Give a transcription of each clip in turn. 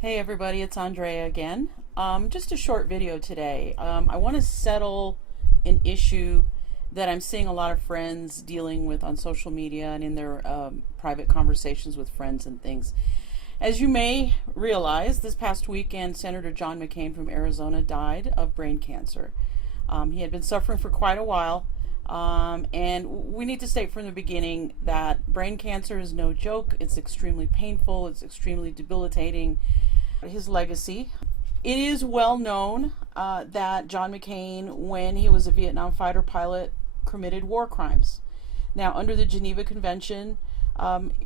Hey everybody, it's Andrea again. Just a short video today. I want to settle an issue that I'm seeing a lot of friends dealing with on social media and in their private conversations with friends and things. As you may realize, this past weekend, Senator John McCain from Arizona died of brain cancer. He had been suffering for quite a while, and we need to state from the beginning that brain cancer is no joke. It's extremely painful. It's extremely debilitating. His legacy. It is well known that John McCain, when he was a Vietnam fighter pilot, committed war crimes. Now, under the Geneva Convention,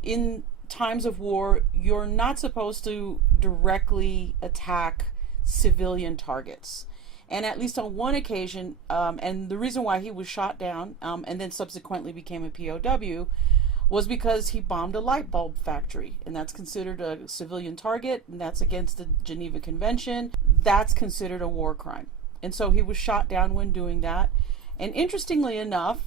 in times of war, you're not supposed to directly attack civilian targets. And at least on one occasion, and the reason why he was shot down and then subsequently became a POW was because he bombed a light bulb factory, and that's considered a civilian target, and that's against the Geneva Convention. That's considered a war crime. And so he was shot down when doing that. And interestingly enough,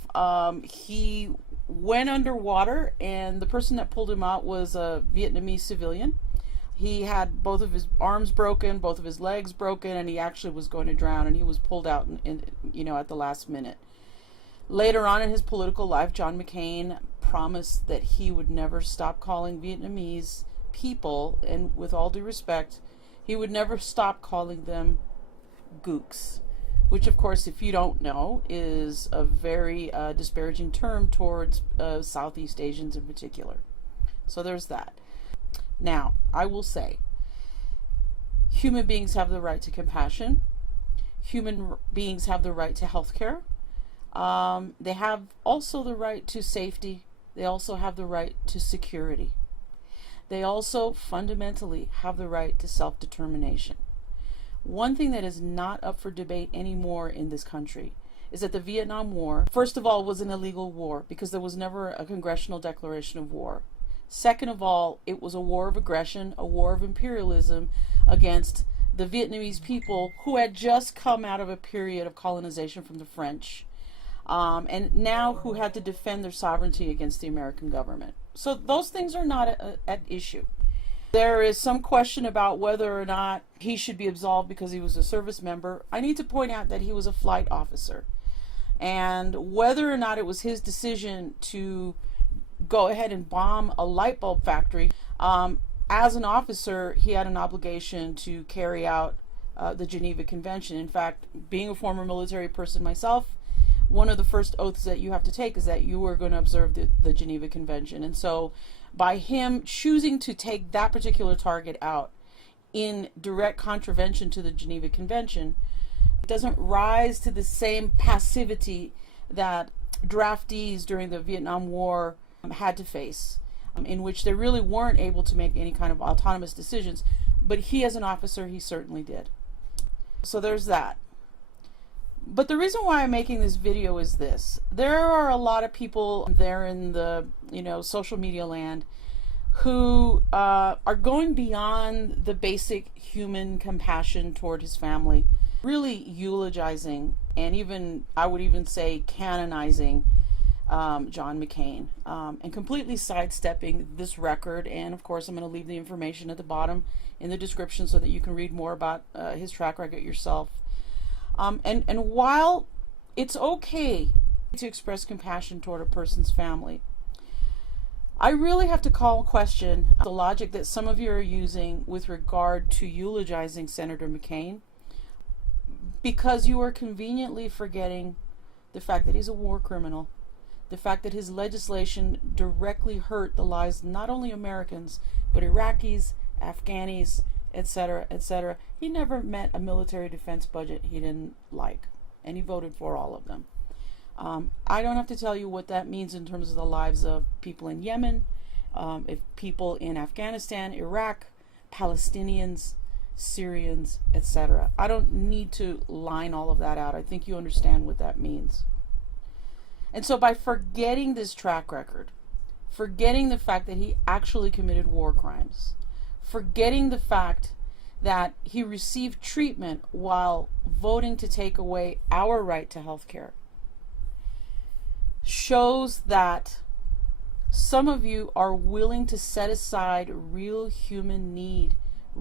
he went underwater, and the person that pulled him out was a Vietnamese civilian. He had both of his arms broken, both of his legs broken, and he actually was going to drown, and he was pulled out at the last minute. Later on in his political life, John McCain promised that he would never stop calling Vietnamese people, and with all due respect, he would never stop calling them gooks, which of course, if you don't know, is a very disparaging term towards Southeast Asians in particular. So there's that. Now, I will say, human beings have the right to compassion. Human beings have the right to health care. They have also the right to safety. They also have the right to security. They also fundamentally have the right to self-determination. One thing that is not up for debate anymore in this country is that the Vietnam War, first of all, was an illegal war because there was never a congressional declaration of war. Second of all, it was a war of aggression, a war of imperialism against the Vietnamese people who had just come out of a period of colonization from the French. And now who had to defend their sovereignty against the American government. So those things are not at issue. There is some question about whether or not he should be absolved because he was a service member. I need to point out that he was a flight officer. And whether or not it was his decision to go ahead and bomb a light bulb factory, as an officer, he had an obligation to carry out the Geneva Convention. In fact, being a former military person myself, one of the first oaths that you have to take is that you are going to observe the Geneva Convention. And so by him choosing to take that particular target out in direct contravention to the Geneva Convention, it doesn't rise to the same passivity that draftees during the Vietnam War had to face, in which they really weren't able to make any kind of autonomous decisions. But he, as an officer, he certainly did. So there's that. But the reason why I'm making this video is this. There are a lot of people there in the social media land who are going beyond the basic human compassion toward his family, really eulogizing, and even, I would even say, canonizing John McCain, and completely sidestepping this record. And of course, I'm going to leave the information at the bottom in the description so that you can read more about his track record yourself. And while it's okay to express compassion toward a person's family, I really have to call question the logic that some of you are using with regard to eulogizing Senator McCain, because you are conveniently forgetting the fact that he's a war criminal, the fact that his legislation directly hurt the lives not only Americans, but Iraqis, Afghanis, etc., etc. He never met a military defense budget he didn't like, and he voted for all of them. I don't have to tell you what that means in terms of the lives of people in Yemen, if people in Afghanistan, Iraq, Palestinians, Syrians, etc. I don't need to line all of that out. I think you understand what that means. And so by forgetting this track record, forgetting the fact that he actually committed war crimes, forgetting the fact that he received treatment while voting to take away our right to health care, shows that some of you are willing to set aside real human need,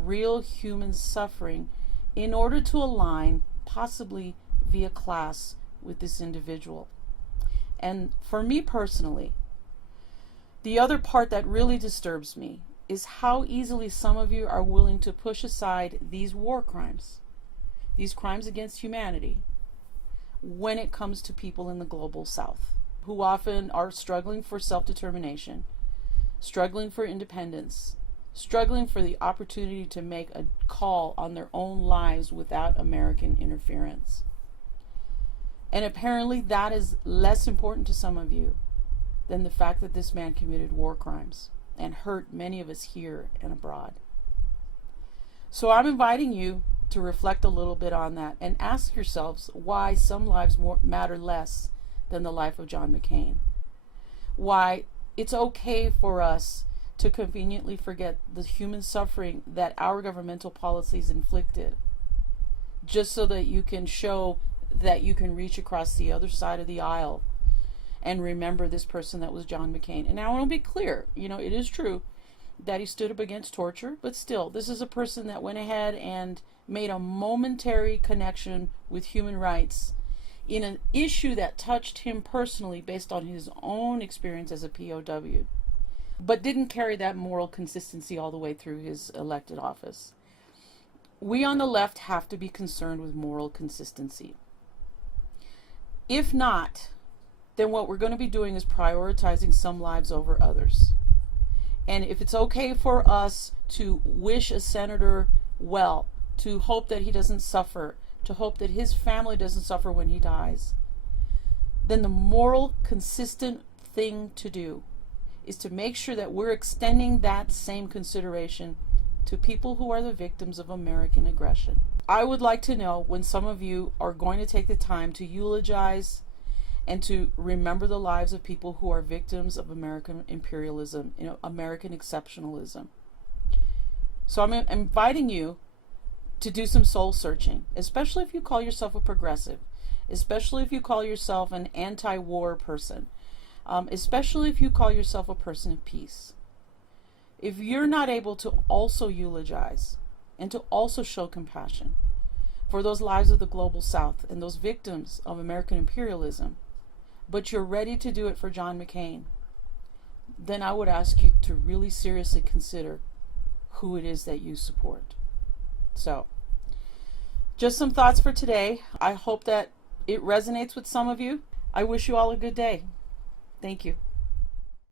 real human suffering in order to align, possibly via class, with this individual. And for me personally, the other part that really disturbs me is how easily some of you are willing to push aside these war crimes, these crimes against humanity, when it comes to people in the global south, who often are struggling for self-determination, struggling for independence, struggling for the opportunity to make a call on their own lives without American interference. And apparently that is less important to some of you than the fact that this man committed war crimes and hurt many of us here and abroad. So I'm inviting you to reflect a little bit on that and ask yourselves why some lives matter less than the life of John McCain. Why it's okay for us to conveniently forget the human suffering that our governmental policies inflicted, just so that you can show that you can reach across the other side of the aisle and remember this person that was John McCain. And now I want to be clear, it is true that he stood up against torture, but still, this is a person that went ahead and made a momentary connection with human rights in an issue that touched him personally based on his own experience as a POW, but didn't carry that moral consistency all the way through his elected office. We on the left have to be concerned with moral consistency. If not, then what we're going to be doing is prioritizing some lives over others. And if it's okay for us to wish a senator well, to hope that he doesn't suffer, to hope that his family doesn't suffer when he dies, then the moral, consistent thing to do is to make sure that we're extending that same consideration to people who are the victims of American aggression. I would like to know when some of you are going to take the time to eulogize and to remember the lives of people who are victims of American imperialism, American exceptionalism. So I'm inviting you to do some soul searching, especially if you call yourself a progressive, especially if you call yourself an anti-war person, especially if you call yourself a person of peace. If you're not able to also eulogize and to also show compassion for those lives of the global south and those victims of American imperialism, but you're ready to do it for John McCain, then I would ask you to really seriously consider who it is that you support. So, just some thoughts for today. I hope that it resonates with some of you. I wish you all a good day. Thank you.